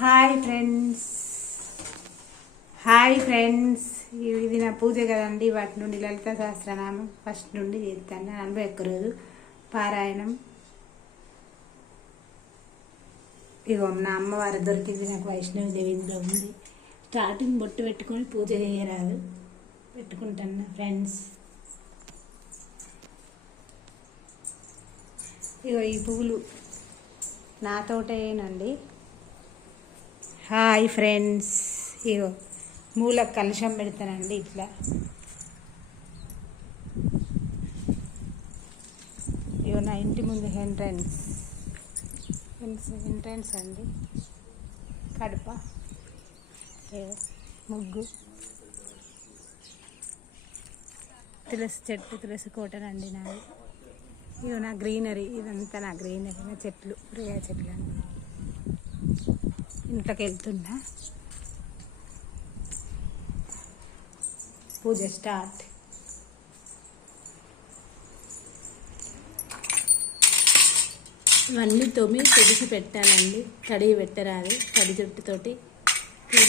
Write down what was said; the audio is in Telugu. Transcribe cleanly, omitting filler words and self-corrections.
హాయ్ ఫ్రెండ్స్ ఇది నా పూజ కదండి. వాటి నుండి లలిత సహస్రనామం ఫస్ట్ నుండి చేస్తాను. 41 రోజు పారాయణం. ఇగో నా అమ్మవారు దొరికింది నాకు. వైష్ణవి దేవిలో ఉంది. స్టార్టింగ్ బొట్టు పెట్టుకొని పూజ చేయరాదు. పెట్టుకుంటాను ఫ్రెండ్స్. ఇగో ఈ పువ్వులు నాతోటేనండి. హాయ్ ఫ్రెండ్స్, ఇగో మూల కలశం పెడతానండి. ఇట్లా ఇగో నా ఇంటి ముందు ఎంట్రన్స్ అండి. కడప, ముగ్గు, తులసి చెట్టు, తులసి కోటనండి నాది. ఇగో నా గ్రీనరీ, ఇదంతా నా గ్రీనరీ, నా చెట్లు, ప్రియా చెట్లు అండి. ఇంట్లోకి వెళ్తున్నా. పూజ స్టార్ట్. ఇవన్నీ తొమ్మిది తుడిచి పెట్టాలండి. కడిగి పెట్టరాదు. తడి జుట్టుతోటి పూజ